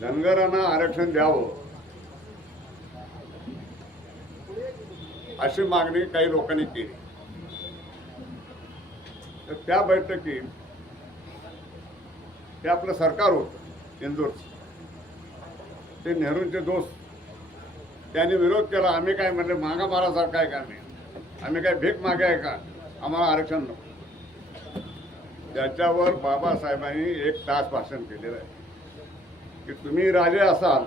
धनगरांना आरक्षण द्यावं. अशी मागणी काही लोकांनी केली. तर त्या बैठकीत ते आपलं सरकार होतं इंदोरचं. ते नेहरूंचे दोस्त. त्यांनी विरोध केला आम्ही काय म्हणले मागा मारासारखं आहे का नाही? आम्ही काय भीक मागे आहे का? आम्हाला आरक्षण नको. त्याच्यावर बाबासाहेबांनी एक तास भाषण केलेलं आहे. की तुम्ही राजे असाल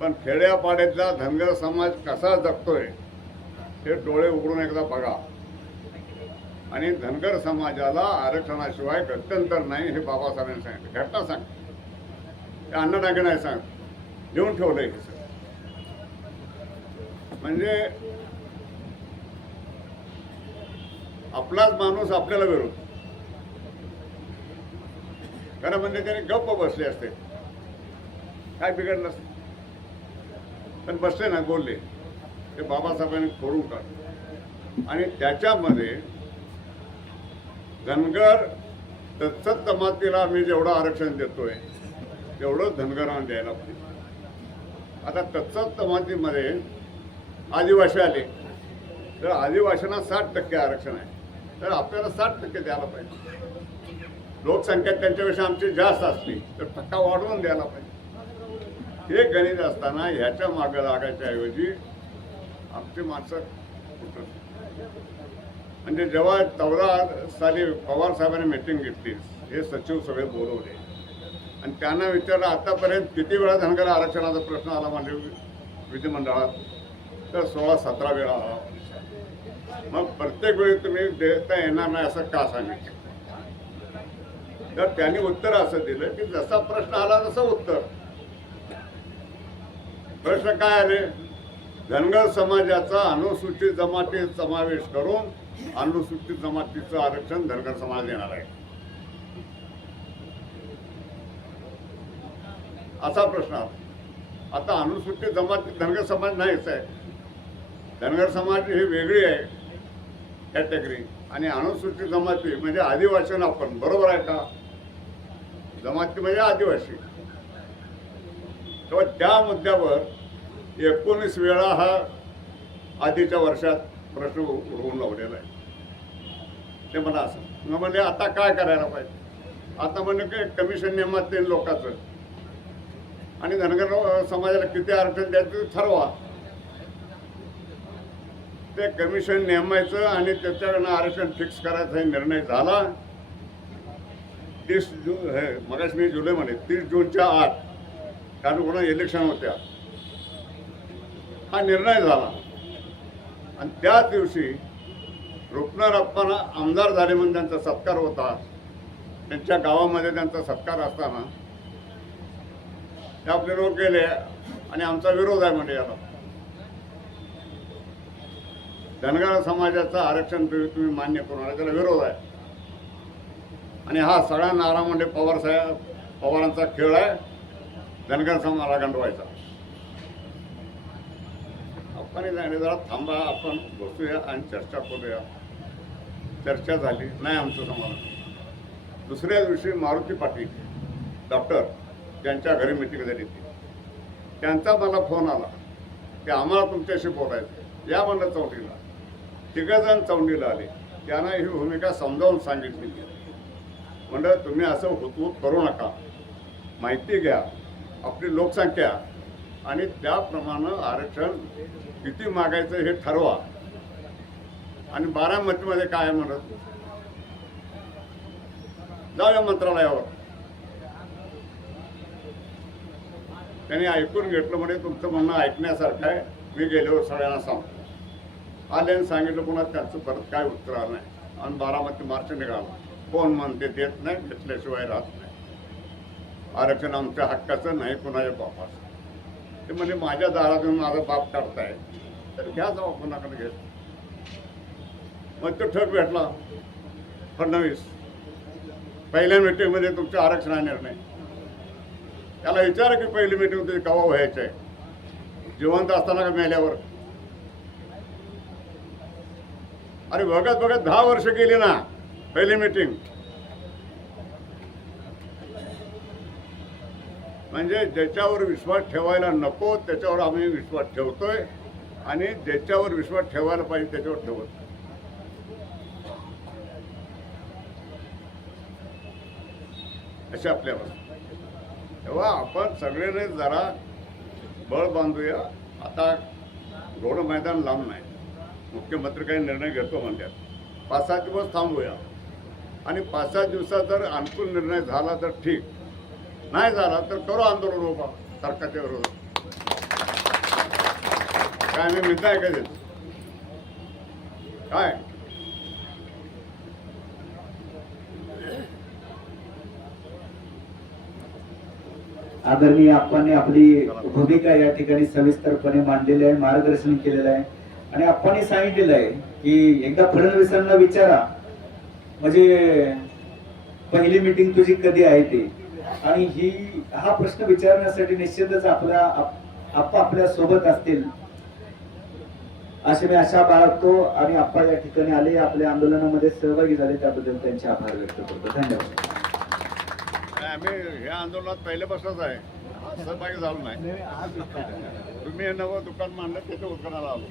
पण खेड्यापाड्यातला धनगर समाज कसा जगतोय हे डोळे उघडून एकदा बघा. आणि धनगर समाजाला आरक्षणाशिवाय गत्यंतर नाही हे बाबासाहेबांनी सांगितलं. घटना सांग. ते अण्णाडागे नाही सांग. लिहून ठेवलंय हे सगळं. म्हणजे आपलाच माणूस आपल्याला विरोध. खरं म्हणजे त्याने गप्प बसले असते. काय बिघडलं असतं? पण बसले ना बोलले. ते बाबासाहेबांनी खोडून काढ आणि त्याच्यामध्ये धनगर तत्सत जमातीला मी जेवढं आरक्षण देतोय तेवढं धनगरांना द्यायला पाहिजे. आता तत्सत जमातीमध्ये आदिवासी आले. तर आदिवासींना साठ टक्के आरक्षण आहे. तर आपल्याला साठ टक्के द्यायला पाहिजे. लोकसंख्या त्यांच्यापेक्षा आमची जास्त असली तर टक्का वाढवून द्यायला पाहिजे. हे गणित असताना ह्याच्या मागं लागायच्या ऐवजी आमची माणसं कुठं? म्हणजे जेव्हा चौदा साली पवार साहेबांनी मिटिंग घेतली हे सचिव सगळे बोलवले. आणि त्यांना विचारलं आतापर्यंत किती वेळा धनगर आरक्षणाचा प्रश्न आला म्हणजे विधिमंडळात? तर सोळा सतरा वेळा मग प्रत्येक वेळी तुम्ही देता येणार नाही असं का सांगितलं तर त्यांनी उत्तर असं दिलं की जसा प्रश्न आला तसं उत्तर. प्रश्न काय आले? धनगर समाजाचा अनुसूचित जमातीत समावेश करून अनुसूचित जमातीचं आरक्षण धनगर समाज देणार आहे. असा प्रश्न आता अनुसूचित जमाती धनगर समाज नाहीच आहे. धनगर समाज ही वेगळी आहे कॅटेगरी आणि अनुसूचित जमाती म्हणजे आदिवासी आपण बरोबर आहे का? जमाती म्हणजे आदिवासी. तेव्हा त्या मुद्द्यावर एकोणीस वेळा हा आधीच्या वर्षात प्रश्न उडवून लावलेला आहे. ते मला असं मग म्हणजे आता काय करायला पाहिजे? आता म्हणजे काय कमिशन नेमात ते लोकांचं. आणि धनगर समाजाला किती आरक्षण द्यायचं ठरवा. ते कमिशन नेमायचं आणि त्याच्याकडनं आरक्षण फिक्स करायचा निर्णय झाला. तीस जून हे मगाच मी जुलै मध्ये तीस जूनच्या आत कारण कोणा इलेक्शन होत्या. हा निर्णय झाला. आणि त्याच दिवशी रुपनारप्पांना आमदार झाले म्हणून त्यांचा सत्कार होता. त्यांच्या गावामध्ये त्यांचा सत्कार असताना. ते आपले लोक गेले आणि आमचा विरोध आहे म्हणजे याला. धनगर समाजाचं आरक्षण तुम्ही तुम्ही मान्य करू नका त्याला विरोध आहे. आणि हा सगळा नारा म्हणजे पवार साहेब पवारांचा खेळ आहे. धनगर समाजाला गंडवायचा. आपण जरा थांबा आपण बसूया आणि चर्चा करूया. चर्चा झाली नाही आमचं समाधान. दुसऱ्या दिवशी मारुती पाटील डॉक्टर त्यांच्या घरी मिटिंग झाली ती त्यांचा मला फोन आला. की आम्हाला तुमच्याशी बोलायचं. या म्हणलं चौथीला. तिघजण चौंडीला आले. त्यांना ही भूमिका समजावून सांगितली. म्हणलं तुम्ही असं हुतवूत करू नका. माहिती घ्या आपली लोकसंख्या आणि त्याप्रमाणे आरक्षण किती मागायचं हे ठरवा. आणि बारामतीमध्ये काय म्हणत जाऊया मंत्रालयावर. त्यांनी ऐकून घेतलं म्हणजे तुमचं म्हणणं ऐकण्यासारखं आहे. मी गेल्यावर सगळ्यांना सांगतो. आले आणि सांगितलं पुन्हा त्याचं परत काय उत्तर आलं नाही. आणि बारामती मार्च निघाला. कोण म्हणते देत नाही घेतल्याशिवाय राहत नाही. आरक्षण आमच्या हक्काचं नाही कुणाच्या बापाचं. ते म्हणजे माझ्या दारातून माझा बाप काढताय तर घ्या जाऊ कोणाकडे घेत. मग तो ठग भेटला. फडणवीस. पहिल्या मिटिंगमध्ये आरक्षण आरक्षणा नाही त्याला विचार की पहिली मिटिंग तुझी कवा व्हायचं आहे? जिवंत असताना का मेल्यावर? अरे बघत बघत दहा वर्ष गेली ना पहिली मीटिंग म्हणजे ज्याच्यावर विश्वास ठेवायला नको त्याच्यावर आम्ही विश्वास ठेवतोय आणि ज्याच्यावर विश्वास ठेवायला पाहिजे त्याच्यावर ठेवत अशा आपल्यावर तेव्हा आपण सगळेने जरा बळ बांधूया. आता घोड मैदान लांब नाही. मुख्यमंत्री काही निर्णय घेतो म्हणतात. पाच सात दिवस थांबूया. आणि पाच सात दिवसात जर अनुकूल निर्णय झाला तर ठीक. नाही झाला तर करू आंदोलन उभा. सरकारच्या विरोधात. काय आम्ही मिळता आहे का त्याचं? काय? आदरणीय आपण आपली भूमिका या ठिकाणी सविस्तरपणे मांडलेली आहे मार्गदर्शन केलेलं आहे. आणि आपणही सांगितलेलं आहे की एकदा फडणवीसांना विचारा. म्हणजे पहिली मीटिंग तुझी कधी आहे ते? आणि ही हा प्रश्न विचारण्यासाठी निश्चितच आपल्या आप- आप्पा आपल्यासोबत असतील. असे मी आशा बाळगतो आणि आप्पा या ठिकाणी आले आपल्या आंदोलनामध्ये सहभागी झाले त्याबद्दल त्यांचे आभार व्यक्त करतो. धन्यवाद. काय आम्ही या आंदोलनात पहिल्यापासूनच आहे. सहभागी झालो नाही तुम्ही हे नवं दुकान मांडलं त्याच्या उद्घाटनाला आलो